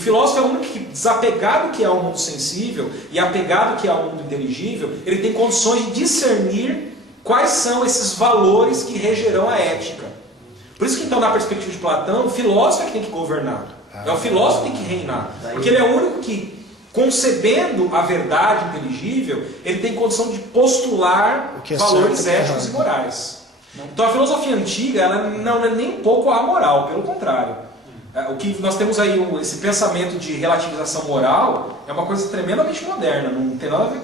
o filósofo é o único que, desapegado que é ao mundo sensível e apegado que é ao mundo inteligível, ele tem condições de discernir quais são esses valores que regerão a ética. Por isso que então, na perspectiva de Platão, o filósofo é que tem que governar. É o filósofo que tem que reinar. Porque ele é o único que, concebendo a verdade inteligível, ele tem condição de postular valores éticos e morais. Então a filosofia antiga ela não é nem um pouco amoral, pelo contrário. O que nós temos aí, esse pensamento de relativização moral, é uma coisa tremendamente moderna, não tem nada a ver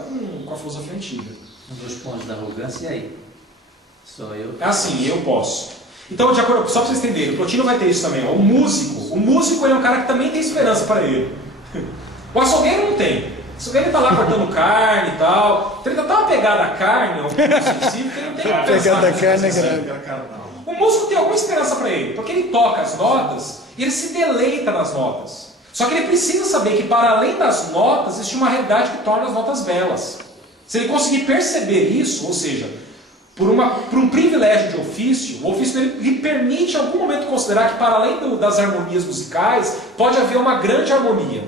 com a filosofia antiga. Um dos pontos da arrogância, e aí? Sou eu. É assim, eu posso. Então, de acordo, só para vocês entenderem, o Plotino vai ter isso também. O músico ele é um cara que também tem esperança para ele. O açougueiro não tem. O açougueiro está lá cortando carne e tal. Então ele está tão apegado à carne, ao sensível, que ele não tem que pensar. Apegado à carne é grave. O músico tem alguma esperança para ele, porque ele toca as notas e ele se deleita nas notas. Só que ele precisa saber que para além das notas existe uma realidade que torna as notas belas. Se ele conseguir perceber isso, ou seja, por um privilégio de ofício, o ofício dele lhe permite em algum momento considerar que para além das harmonias musicais, pode haver uma grande harmonia.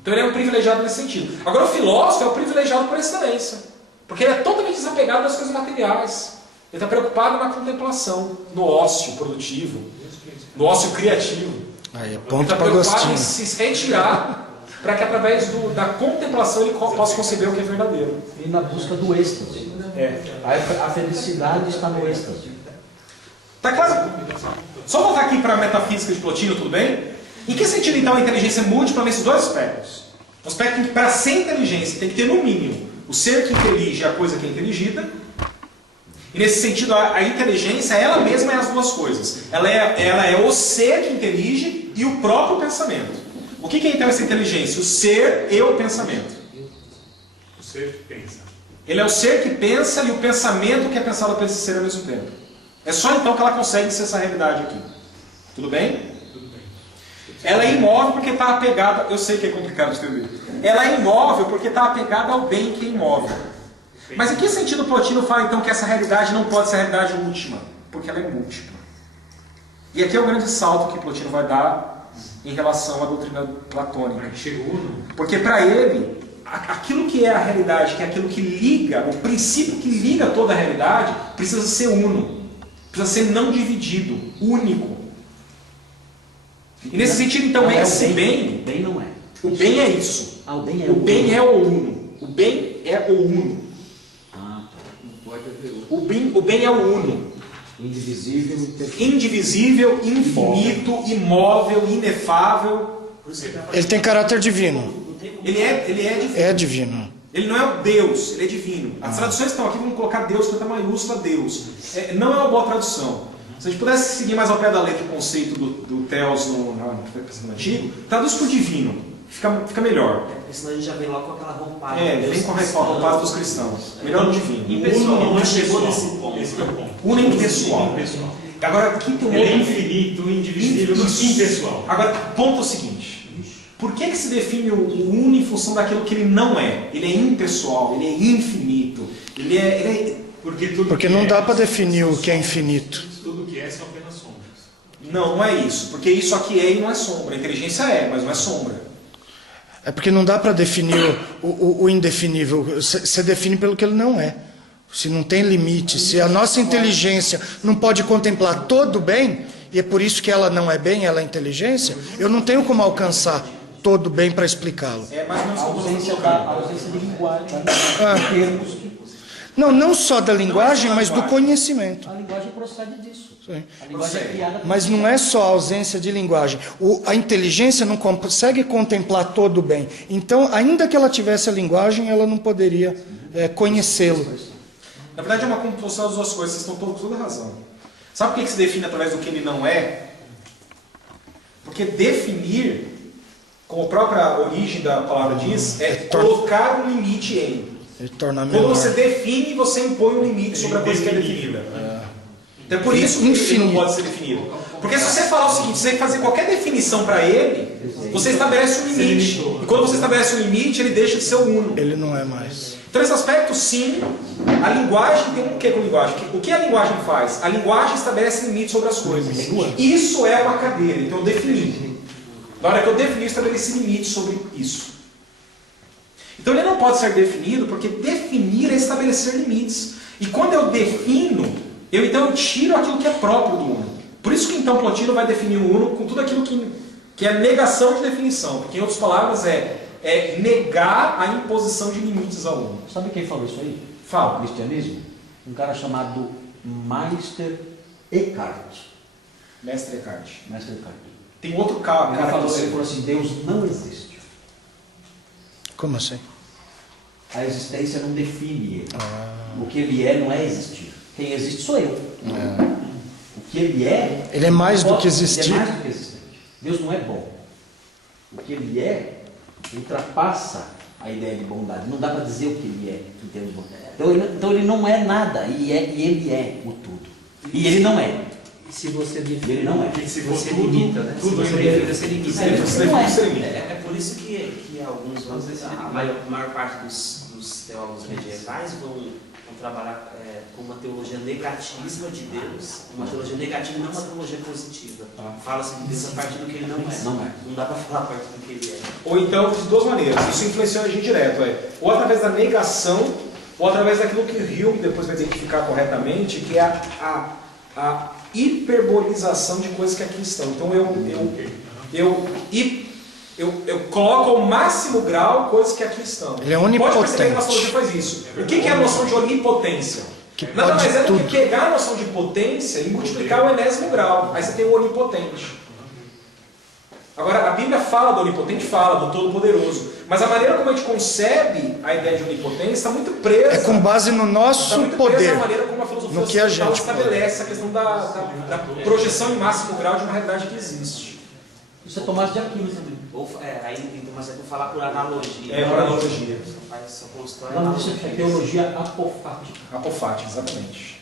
Então ele é um privilegiado nesse sentido. Agora o filósofo é o privilegiado por excelência, porque ele é totalmente desapegado das coisas materiais. Ele está preocupado na contemplação, no ócio produtivo, no ócio criativo. Aí, ele está preocupado em se retirar para que através da contemplação ele possa conceber o que é verdadeiro. E na busca do êxtase. A felicidade está no êxtase. Tá claro? Só voltar aqui para a metafísica de Plotino, tudo bem? Em que sentido então a inteligência é múltipla nesses dois aspectos? O aspecto em que para ser inteligência tem que ter no mínimo o ser que intelige e a coisa que é inteligida. E nesse sentido a inteligência ela mesma é as duas coisas. Ela é o ser que intelige e o próprio pensamento. O que é então essa inteligência? O ser e o pensamento. O ser que pensa. Ele é o ser que pensa e o pensamento que é pensado por esse ser ao mesmo tempo. É só então que ela consegue ser essa realidade aqui. Tudo bem? Tudo bem. Ela é imóvel porque está apegada... Eu sei que é complicado de entender. Ela é imóvel porque está apegada ao bem que é imóvel. Mas em que sentido Plotino fala então que essa realidade não pode ser a realidade última? Porque ela é múltipla. E aqui é o grande salto que Plotino vai dar em relação à doutrina platônica. Porque para ele, aquilo que é a realidade, que é aquilo que liga, o princípio que liga toda a realidade, precisa ser uno. Precisa ser não dividido, único. E nesse sentido, então, esse bem... O bem não é. O bem é isso. O bem é o bem é o uno. O bem é o uno. O bem é o uno. Indivisível, infinito, imóvel, inefável. Ele tem caráter divino. Ele é divino. É divino. Ele não é o Deus, ele é divino. As traduções que estão aqui, vamos colocar Deus com letra maiúscula, Deus. Não é uma boa tradução. Se a gente pudesse seguir mais ao pé da letra o conceito do Theos no pensamento antigo, traduz por divino. Fica melhor. Porque senão a gente já vem logo com aquela roupagem. Vem com a roupagem dos cristãos. Melhor no divino. Impessoal, não chegou nesse ponto. Esse é o ponto. Uno impessoal. Agora, aqui tem um Ele é infinito, indivisível, impessoal. Agora, ponto é o seguinte. Por que se define o uno em função daquilo que ele não é? Ele é impessoal, ele é infinito. Porque não dá para definir o que é infinito. Tudo que é são apenas sombras. Não é isso. Porque isso aqui é e não é sombra. A inteligência é, mas não é sombra. É porque não dá para definir o indefinível. Você define pelo que ele não é. Se não tem limite, se a nossa inteligência não pode contemplar todo o bem, e é por isso que ela não é bem, ela é inteligência, eu não tenho como alcançar todo o bem para explicá-lo. A ausência de linguagem, termos que... Não só da linguagem, mas do conhecimento. A linguagem procede disso. Sim. A linguagem é criada... Mas não é só a ausência de linguagem. A inteligência não consegue contemplar todo o bem. Então, ainda que ela tivesse a linguagem, ela não poderia conhecê-lo. Na verdade, é uma composição das duas coisas. Vocês estão todos com toda razão. Sabe por que se define através do que ele não é? Porque definir, como a própria origem da palavra diz, é colocar um limite em. Quando você define, você impõe um limite sobre a coisa que é definida. Então é por isso que ele não pode ser definido. Porque se você falar o seguinte, se você fazer qualquer definição para ele, você estabelece um limite. E quando você estabelece um limite, ele deixa de ser o uno. Ele não é mais. Então, nesse aspecto, sim, a linguagem tem um quê com a linguagem? O que a linguagem faz? A linguagem estabelece limites sobre as coisas. Isso é uma cadeira, então eu defini. Na hora que eu defini, eu estabeleci limites sobre isso. Então ele não pode ser definido, porque definir é estabelecer limites. E quando eu defino, eu tiro aquilo que é próprio do uno. Por isso que então Plotino vai definir o uno com tudo aquilo que é negação de definição. Porque em outras palavras é negar a imposição de limites ao uno. Sabe quem falou isso aí? Fala. O cristianismo? Um cara chamado Meister Eckhart. Mestre Eckhart. Meister Eckhart. Tem outro cara Ele falou assim, Deus não existe. Como assim? A existência não define ele. O que ele é não é existir. Quem existe sou eu. O que ele é... Ele é mais do que existir. Ele é mais do que existente. Deus não é bom. O que ele é ultrapassa a ideia de bondade. Não dá para dizer o que ele é em termos de bondade. Então ele não é nada. E ele é o tudo. E ele não é. Se você define, Ele não é. se você limita, né? Se você define, você limita. É por isso que alguns, a maior parte dos teólogos medievais vão trabalhar com uma teologia negativa de Deus, uma teologia negativa e não uma teologia positiva. Fala-se de Deus a partir do que ele não é. Não dá para falar a partir do que ele é. Ou então, de duas maneiras. Isso influencia a gente direto. Ou através da negação, ou através daquilo que Hume depois vai identificar corretamente, que é a hiperbolização de coisas que aqui estão. Então eu coloco ao máximo grau coisas que aqui estão. Ele é onipotente. Pode perceber que a astrologia faz isso. O que é a noção de onipotência? Nada mais é do que pegar a noção de potência e multiplicar o enésimo grau. Aí você tem o onipotente. Agora, a Bíblia fala do onipotente, fala do todo-poderoso. Mas a maneira como a gente concebe a ideia de onipotência está muito presa. É com base no nosso poder. A maneira como a filosofia no que a ocidental gente estabelece a questão da projeção em máximo grau de uma realidade que existe. Isso é Tomás de Aquino também. Aí Tomás de Aquino falar por analogia. Por analogia. Só constrói Não, isso é teologia apofática. Apofática, exatamente.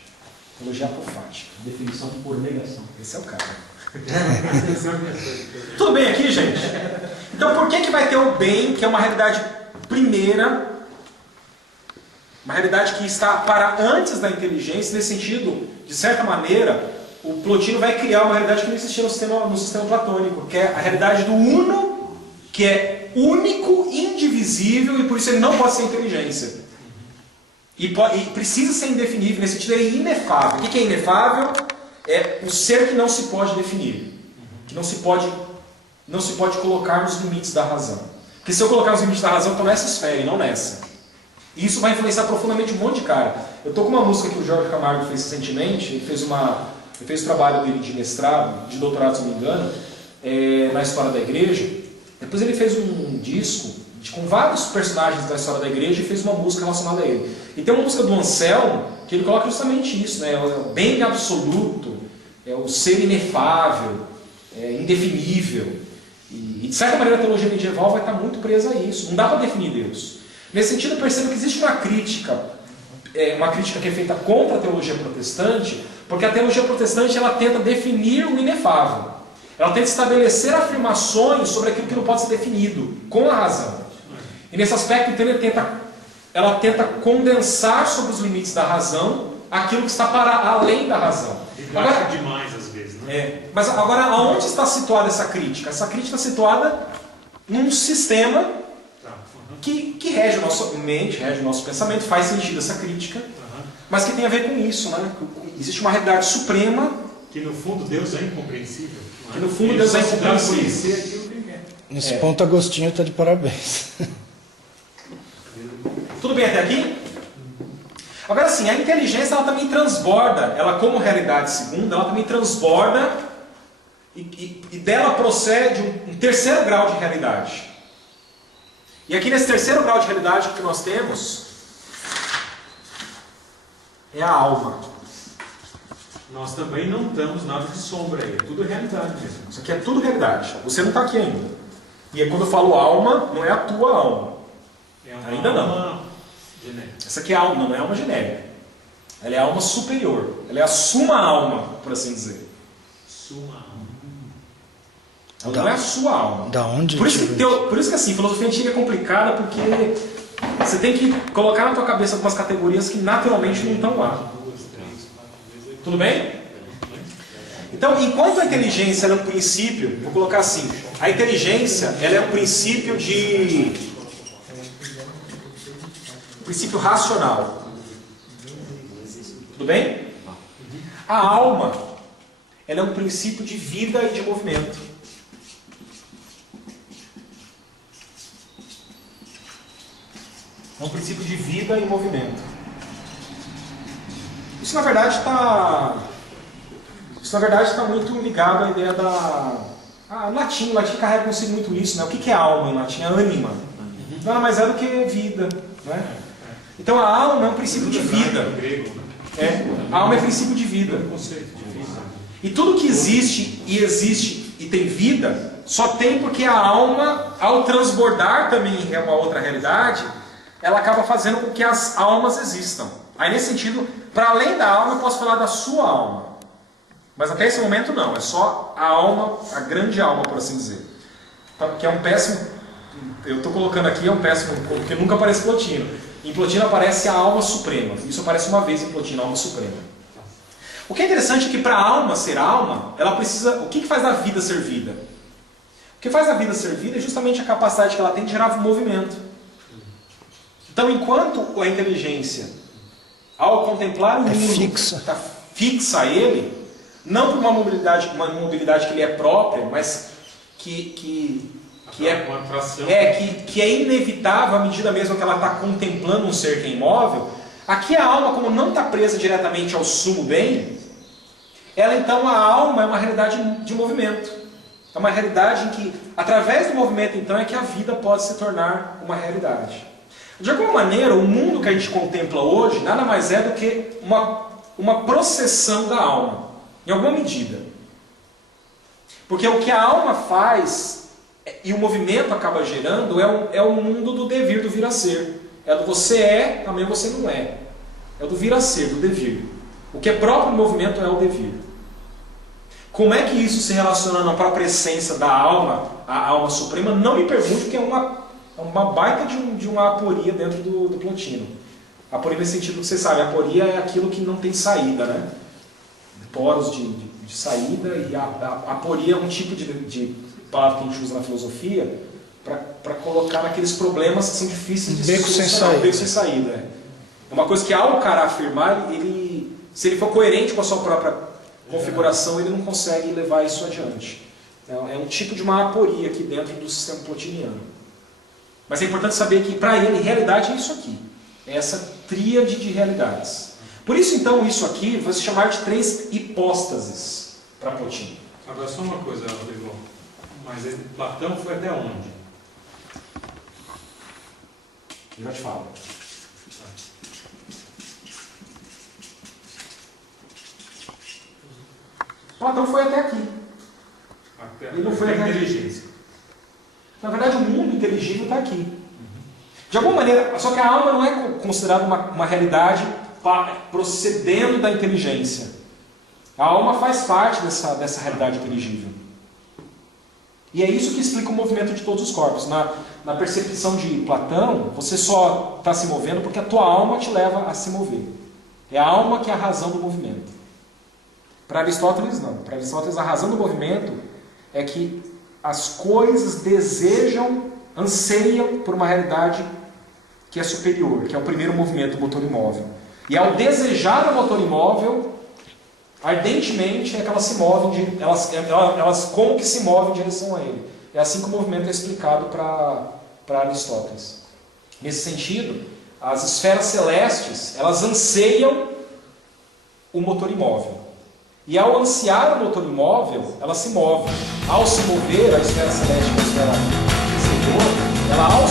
Teologia apofática. Definição por negação. Esse é o cara. Tudo bem aqui, gente? Então por que vai ter o bem, que é uma realidade primeira, uma realidade que está para antes da inteligência? Nesse sentido, de certa maneira, o Plotino vai criar uma realidade que não existia no sistema platônico, que é a realidade do uno, que é único, indivisível, e por isso ele não pode ser inteligência. E precisa ser indefinível, nesse sentido ele é inefável. O que é inefável? É o ser que não se pode definir, que não se pode colocar nos limites da razão. Porque se eu colocar nos limites da razão, eu estou nessa esfera e não nessa. E isso vai influenciar profundamente um monte de cara. Eu estou com uma música que o Jorge Camargo fez recentemente, ele fez o trabalho dele de mestrado, de doutorado, se não me engano, na história da igreja. Depois ele fez um disco com vários personagens da história da igreja e fez uma música relacionada a ele. E tem uma música do Anselmo que ele coloca justamente isso, né? É o bem absoluto, é o ser inefável, indefinível. E de certa maneira a teologia medieval vai estar muito presa a isso. Não dá para definir Deus. Nesse sentido, eu percebo que existe uma crítica que é feita contra a teologia protestante, porque a teologia protestante ela tenta definir o inefável. Ela tenta estabelecer afirmações sobre aquilo que não pode ser definido, com a razão. E nesse aspecto, então, ela tenta condensar sobre os limites da razão aquilo que está para além da razão. Agora, demais às vezes, né? Mas agora, aonde está situada essa crítica? Essa crítica está situada num sistema que rege a nossa mente, rege o nosso pensamento, faz sentido essa crítica, mas que tem a ver com isso, né? Existe uma realidade suprema. Que no fundo Deus é incompreensível. Que no fundo Deus é incompreensível. Nesse ponto, Agostinho está de parabéns. Tudo bem até aqui? Agora sim, a inteligência ela também transborda, ela como realidade segunda, ela também transborda e dela procede um terceiro grau de realidade. E aqui nesse terceiro grau de realidade que nós temos é a alma. Nós também não estamos nada de sombra aí, é tudo realidade mesmo. Isso aqui é tudo realidade. Você não está aqui ainda. E aí quando eu falo alma, não é a tua alma. É uma ainda alma não. genérica. Essa aqui é alma, não é alma genérica. Ela é a alma superior. Ela é a suma alma, por assim dizer. Suma alma. Ela não é a sua alma. Da onde? Por isso que assim, filosofia antiga é complicada, porque você tem que colocar na tua cabeça algumas categorias que naturalmente não estão lá. Tudo bem? Então, enquanto a inteligência ela é um princípio, vou colocar assim, a inteligência ela é um princípio princípio racional. Tudo bem? A alma, ela é um princípio de vida e de movimento. É um princípio de vida e movimento. Isso na verdade está muito ligado à ideia da... o latim carrega consigo muito isso, né? O que é alma em latim? É anima. Nada mais é do que vida, né? Então a alma é um princípio de vida. A alma é princípio de vida. E tudo que existe e tem vida, só tem porque a alma, ao transbordar também em uma outra realidade, ela acaba fazendo com que as almas existam. Aí nesse sentido, para além da alma, eu posso falar da sua alma. Mas até esse momento não, é só a alma, a grande alma, por assim dizer. Então, que é um péssimo, eu estou colocando aqui, é um péssimo, porque nunca aparece Plotino. Em Plotino aparece a alma suprema. Isso aparece uma vez em Plotino, a alma suprema. O que é interessante é que para a alma ser alma, ela precisa... O que faz da vida ser vida? O que faz da vida ser vida é justamente a capacidade que ela tem de gerar movimento. Então, enquanto a inteligência, ao contemplar o mundo, está fixa a ele, não por uma mobilidade que lhe é própria, mas que é inevitável à medida mesmo que ela está contemplando um ser que é imóvel, aqui a alma, como não está presa diretamente ao sumo bem, ela então, a alma é uma realidade de movimento. É uma realidade em que, através do movimento então, é que a vida pode se tornar uma realidade. De alguma maneira, o mundo que a gente contempla hoje nada mais é do que uma processão da alma, em alguma medida. Porque o que a alma faz e o movimento acaba gerando é o mundo do devir, do vir a ser. É do você é, também você não é. É do vir a ser, do devir. O que é próprio do movimento é o devir. Como é que isso se relaciona na própria essência da alma, a alma suprema? Não me pergunte, porque é uma baita de uma aporia dentro do Plotino. Aporia nesse sentido que você sabe, a aporia é aquilo que não tem saída, né? Poros de saída, e a aporia é um tipo de palavra que a gente usa na filosofia para colocar naqueles problemas que são difíceis de solucionar. Beco sem saída. É uma coisa que ao cara afirmar, se ele for coerente com a sua própria configuração, ele não consegue levar isso adiante. É um tipo de uma aporia aqui dentro do sistema plotiniano. Mas é importante saber que para ele, realidade é isso aqui. É essa tríade de realidades. Por isso, então, isso aqui vai se chamar de 3 hipóstases para Plotino. Agora, só uma coisa, Rodrigo. Mas Platão foi até onde? Eu já te falo. Platão foi até aqui. Ele não foi até a inteligência. Na verdade, o mundo inteligível está aqui. De alguma maneira, só que a alma não é considerada uma realidade procedendo da inteligência. A alma faz parte dessa realidade inteligível. E é isso que explica o movimento de todos os corpos. Na percepção de Platão, você só está se movendo porque a tua alma te leva a se mover. É a alma que é a razão do movimento. Para Aristóteles, não. Para Aristóteles, a razão do movimento é que as coisas desejam, anseiam por uma realidade que é superior, que é o primeiro movimento do motor imóvel. E ao desejar o motor imóvel, ardentemente é que elas se movem, elas como que se movem em direção a ele. É assim que o movimento é explicado para Aristóteles. Nesse sentido, as esferas celestes, elas anseiam o motor imóvel. E ao ansiar o motor imóvel, ela se move. Ao se mover, a esfera celeste, a esfera exterior, ela ao